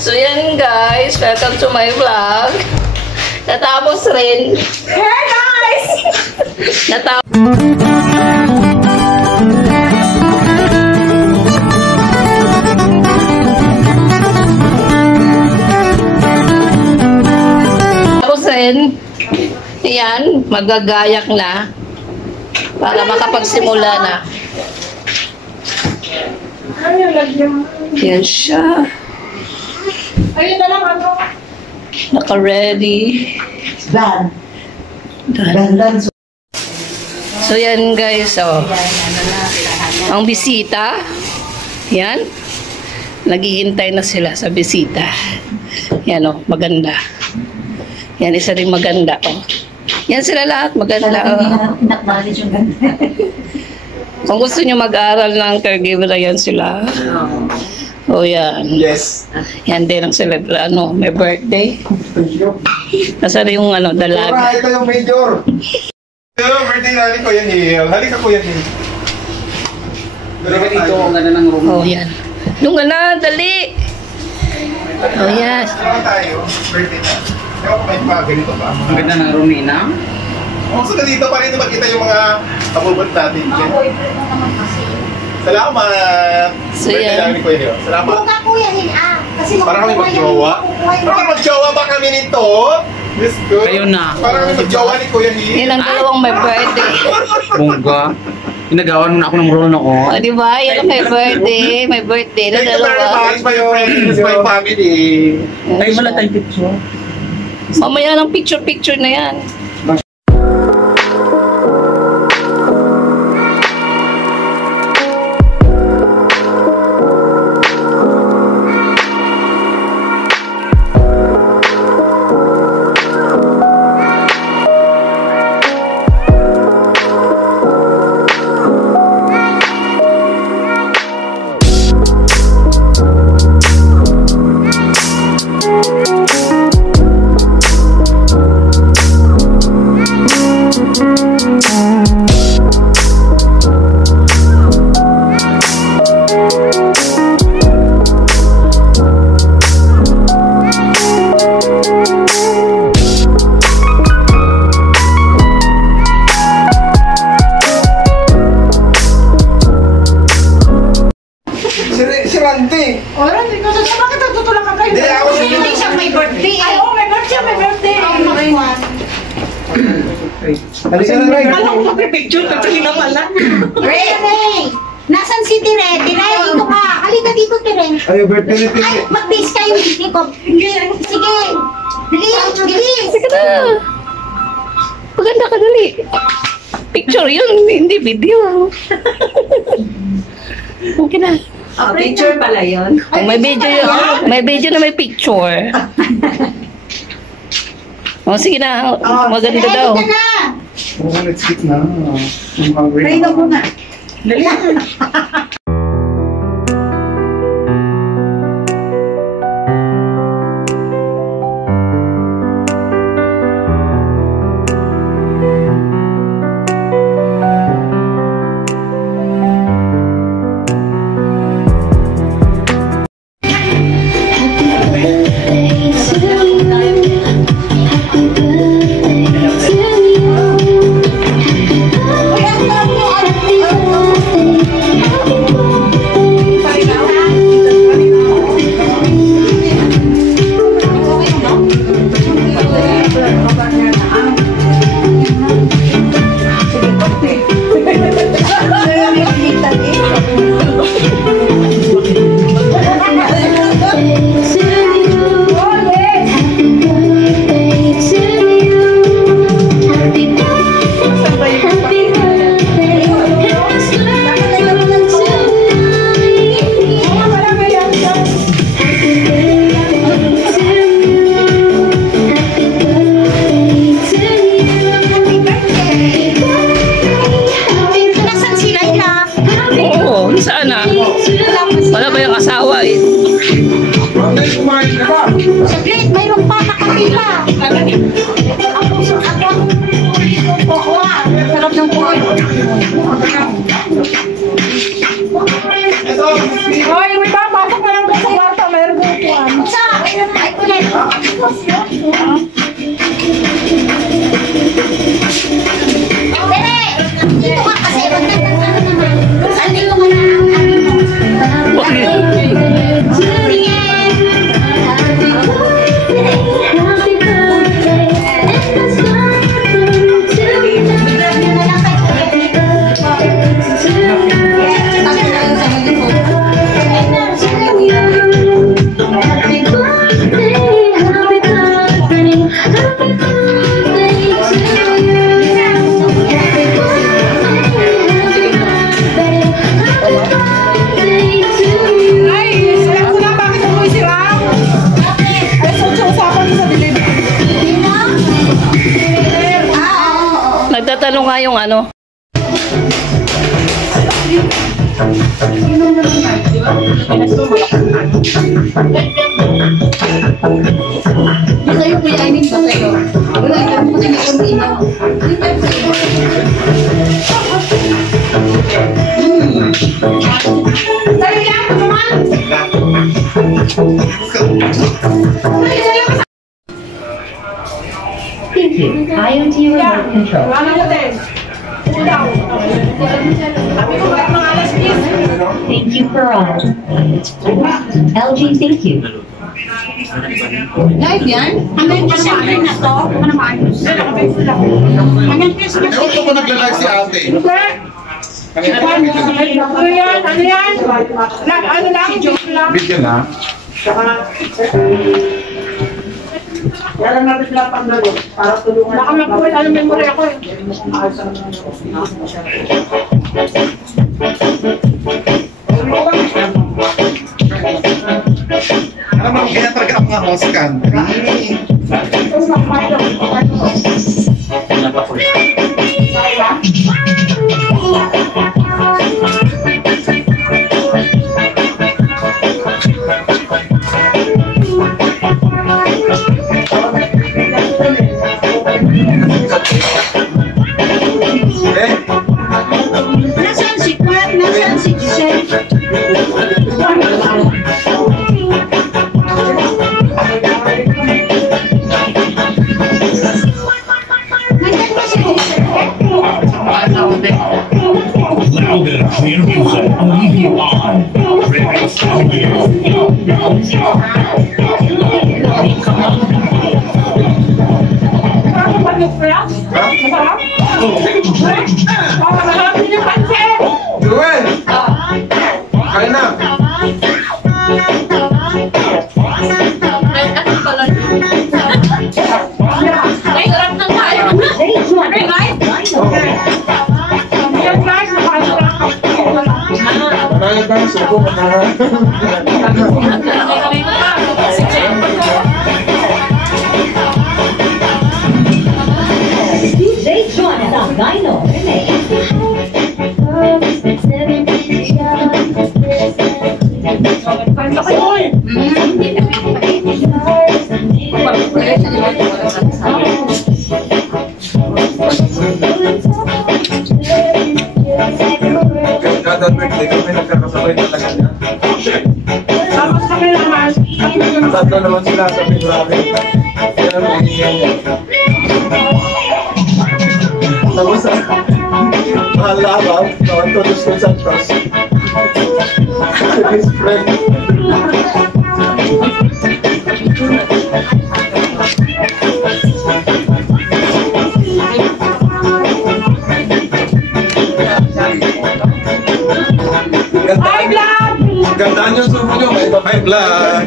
So yan guys, welcome to my vlog. Natapos rin. Hey guys! Tapos rin, yan, magagayak na para makapagsimula na. Yan siya. Ayun na lang ano. Naka-ready. Done. Done. So yan guys, oh. Ang bisita. Yan. Naghihintay na sila sa bisita. Yan oh, maganda. Yan, isa rin maganda oh. Yan sila lahat, maganda oh. Nakmalis yung ganda. Kung gusto nyo mag-aral ng caregiver, yan sila. Oh, yan. Yes. Yan din ang may birthday. Nasa rin yung dalaga. Alright, ito yung major. Hello, birthday na rin ko yan eh. Halika ko yan eh. Pero dito ang ganda ng room. Oh, yan. Doon ka na, dali. Oh, yes. Saan tayo? Birthday na. Ewan ko may pa, ganito ba? Ang ganda ng room ni Inang. So dito pa rin makita yung mga kabubot natin. Salamat! So, birthday yan. na rin ko yan. Salamat. Buka kuya kasi Parang kami mag-jowa. Parang kami mag-jowa ba kami nito? Yes, good. Kayo na. Parang kami mag-jowa ni Kuya Hi. Yan ang dalawang may birthday. Bongga. Inagawan na ako ng roll ako. O, di ba? Yan ang may birthday. May birthday na Thank you very dalawa. much, my friends, my family. Ay, wala tayong picture. Mamaya ng picture-picture na yan. Si Randy. O, hindi ko sa bakit nagtutulak ka kayo? Hindi, ako Hindi siya may birthday. Ay, oo, may birthday. Halika na, Ray. Alam ko picture kasi naman na. Ray! Nasaan si Tire? Tire, dito ka. Halika dito, Tire. Ay, birthday ni Tire. Ay, mag-base kayo. Sige. Bilis. Sige na. Maganda ka, dali. Picture yun, hindi video. Okay na. Picture pala yun. Kung may video na may picture. O, sige na. Maganda daw. Halika na. Oh, let's get na. I'm hungry. Ray na muna. Saglit, mayroon pa nakapila. Ang puso ako. Kukuha. Sarap ng kuha. Hoy, may papasok na lang sa kwarto. Mayroon kukuha. Sa Dito ka kasi, magkakanta naman. Sali ko muna ang ano mo. Nagtatanong nga yung ano. Kayo po yung ba kayo? Wala yung po yung inaw. Dali lang, naman! Thank you. IoT remote control. Thank you for all. LG, thank you. Live yan? Hanggang December na to? Ano naman? Hanggang Christmas. Ewan ko kung nagla-live si ate. Ano yan? Ano lang? Video na. Kaya lang natin sila pagdalo para tulungan. Baka mag-puwit, ano memory ako eh. Alam mo, kaya talaga ang mga host country. Nasaan si Kwan? Nasaan si Giselle? Nandiyan ba si Giselle? Loud and clear music, only here on Radio Studio. Joel! Kaya na! Marami ba ang subo? They join us on vinyl. Kada birthday kami nagkakasabay talaga niya. Tapos kami naman. Tatlo naman sila sa February. Kaya naman hinihingan niya. Tapos mahal na araw, kawan todos con Santos. His friend. Hi, vlog! Gandaan yung sumo nyo, may high blood.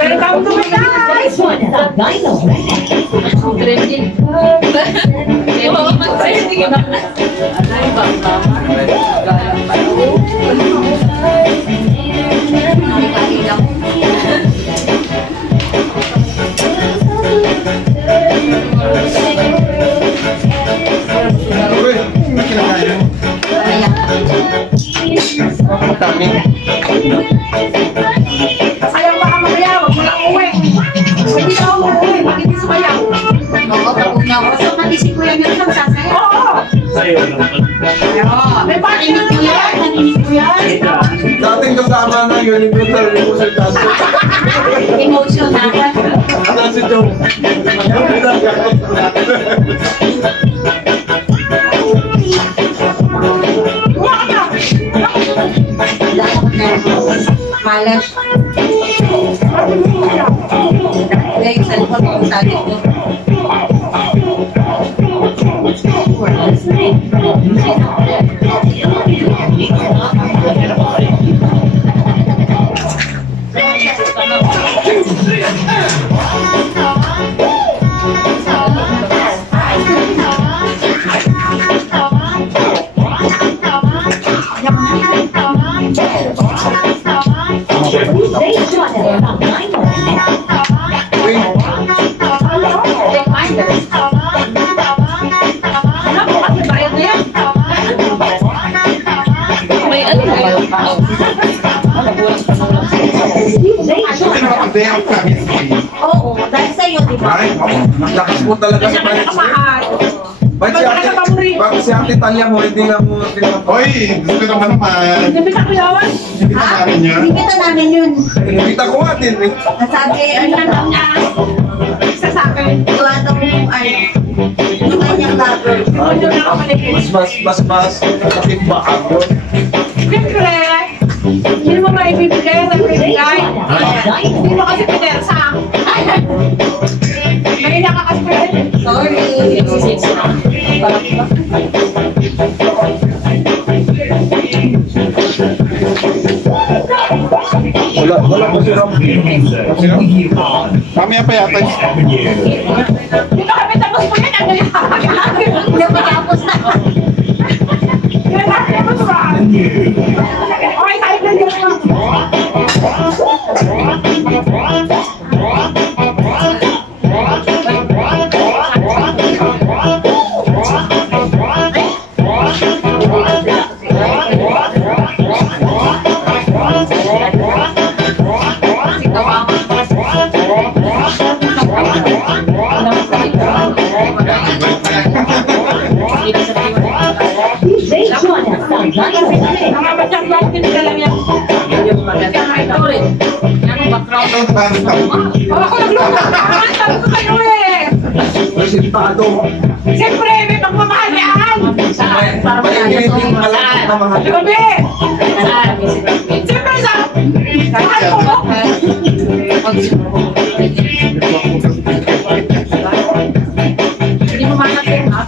Welcome to my guys! This one is on vinyl. Uy, kinakain mo. Dami. Sayang baka mamaya, wag mo lang umuwi. Hindi ka umuwi, hindi sumayaw. Oo, una ko. So, pati si Kuya Nelson sasaya. Oo! May party na yan! Naninig ko yan! Dating kasama na yun, yung consultant. Emotional. Ano si Joe? Malas. Like, saan ko kung sabi ko? May ano ba? Oo, dahil sa'yo, di ba? Ay, lakas mo talaga sa balik. Bakit si Ate Talia mo, hindi nga mo tinapos? Hoy, gusto naman naman. Nabita ko yun? Hindi ka namin niya. Nakikita namin yun. Nakita ko nga din eh. Nasabi, ano lang niya? Sasabi, gawa daw yung yung kanyang lover. Mas nakakit ba ako? Siyempre, hindi mo maibibigay sa bibigay. Hindi mo kasi pinersa. Mahina ka kasi. Sorry. Wala ko si Ram. Only on Mamaya pa yata. Avenue. Hindi pa kami tapos po yan. Ang Hindi pa tapos na. okay, tayo na dito. Mga batyang bakit ka lang yan. Ako nagluto. Sabi ko kayo eh. Resultado. Siyempre, may pagmamahal yan. Paligid malapit na mga. Grabe. Siyempre sa... Mahal ko mo. Hindi mo manapin ha.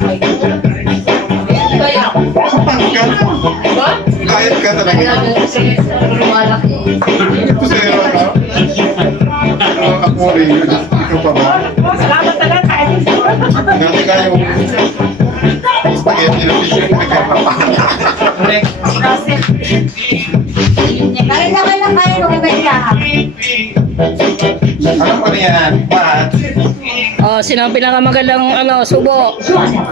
Kayat ka talaga. Ito sa'yo ka. Ako rin. Ikaw pa ba? Salamat talaga kahit ito. Dati kayo. Spaghetti na fish yung nagkakapala. Kaya na kayo nung iba niya. Ano pa yan? Pat? Oh, sino ang pinakamagalang subo? Sino ba yun?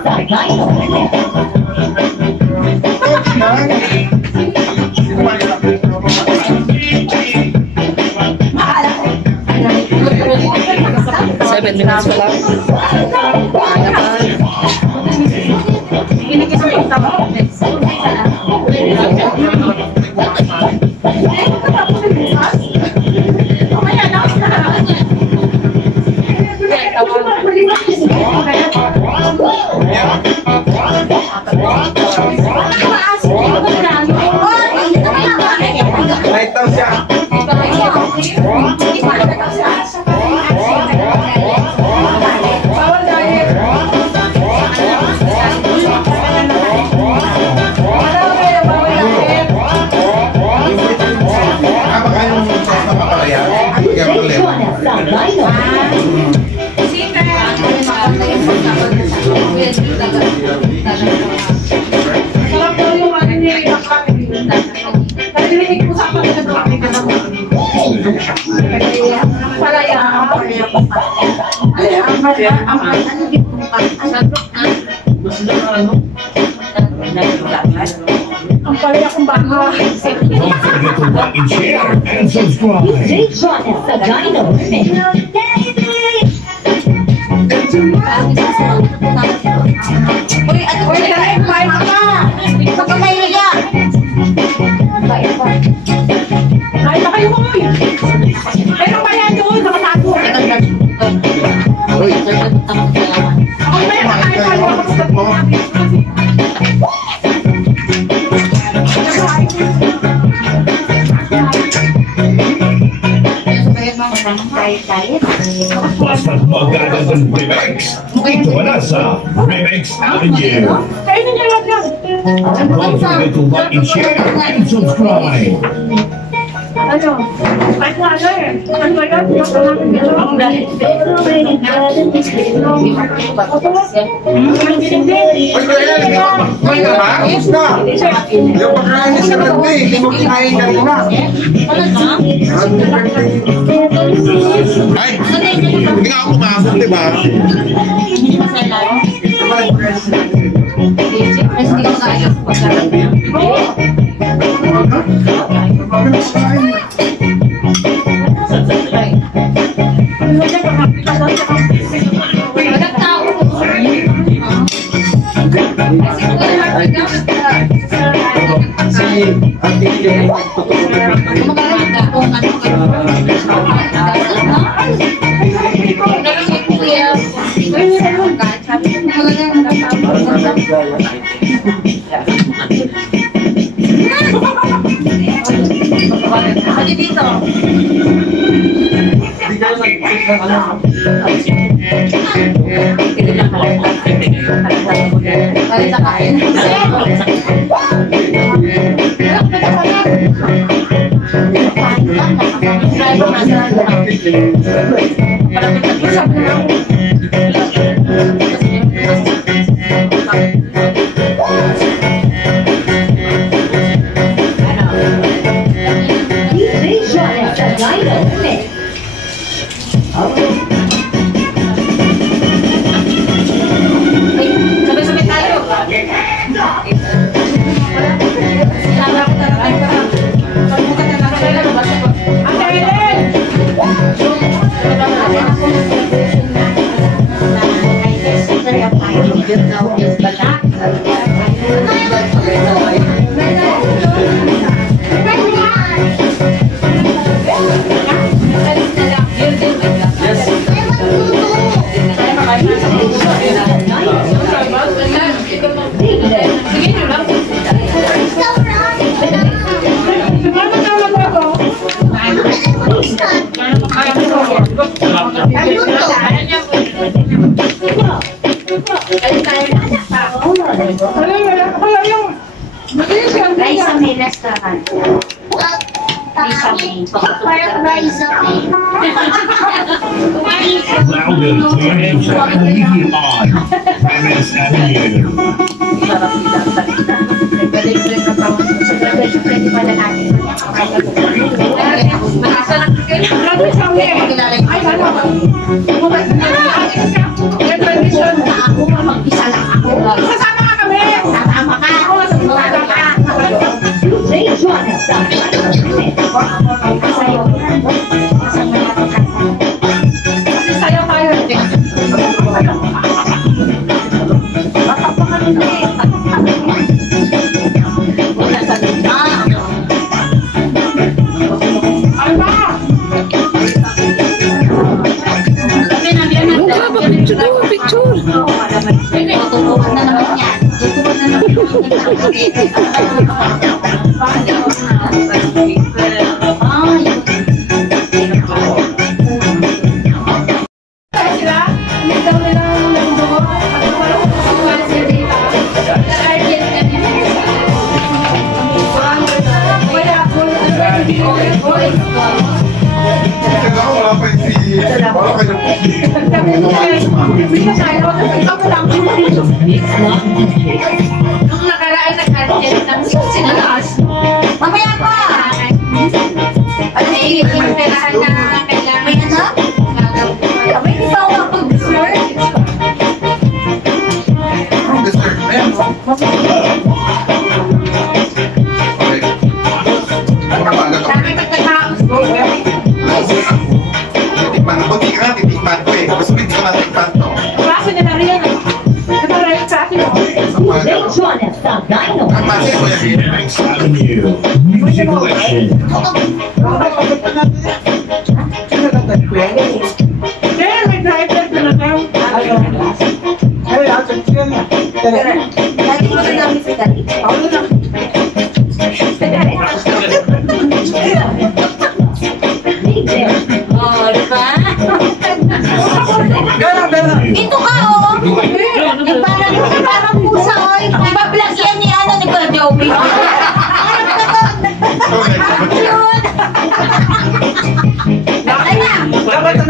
7 minutes pa lang. Kaya pa. Lighter siya. Bawal dahil. Baka yung sauce na papalaya. Kaya problema. Sarap daw yung ano niya yung narinig ko sa akin na doon ka naman. Palaya. Ang palaya kong baka. Don't forget to like and share and subscribe. Uy, ano ba yan? Kumain ka! Kapag kayo niya! Basta't magagandang remix, dito ka na sa Remix Avenue. Kainin niyo lang yan. Don't forget to like and share and subscribe. Ano? Kahit na ano eh. Ano ba yan? Ang dahil. Uy, kuya, kumain ka ba? Yung pagkain ni Sir Randy, hindi mo kinain kanina. Ay, hindi nga ako pumasok, di ba? Loud and clear music only here on Remix Avenue. Sasama ka kami! Sasama ka! Sasama ka! Kasi sayo kayo. Nung nakaraan nag-adjust ng sinalas. Mamaya pa! Ano yung perahan na kailangan? May ano? May di ba ako mag-dessert? Dessert, ayan. Sabi pagkatapos ko, titikman. Kunti ka nga, titikman ko eh. Gusto ko na titikman to. klase nila rin. Nakaray sa akin ako. Ang klase ko yan. Remix Avenue. Music collection. Kaya may driver na lang. Lagi mo na namin sa dali. Ako na. Oh,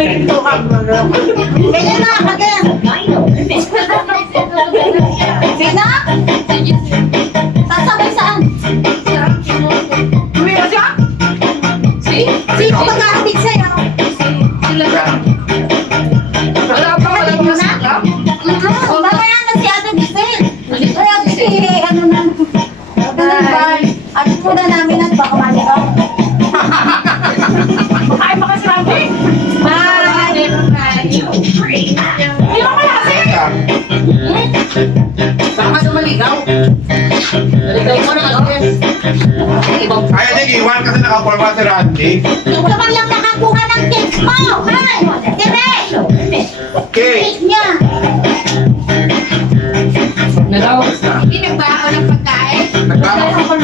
Ganyan na, ganyan. Sino? Sasabay saan? Sino mag-aabig sa'yo? Kapatid mo na? Mamaya na si Ate Giselle. Kaya si, ano na. Ano muna namin at baka maligaw. Ay, baka sinabi. Bye! Hindi mo pala kasi. Baka ka maligaw. Maligaw mo na ako. Ay, hindi, iwan kasi nakaporma si Randy. Ito man lang nakakuha ng cake mo. Hay! Direk! Okay. Cake niya. Na daw. Hindi nagbaon ng pagkain. Nagbaon.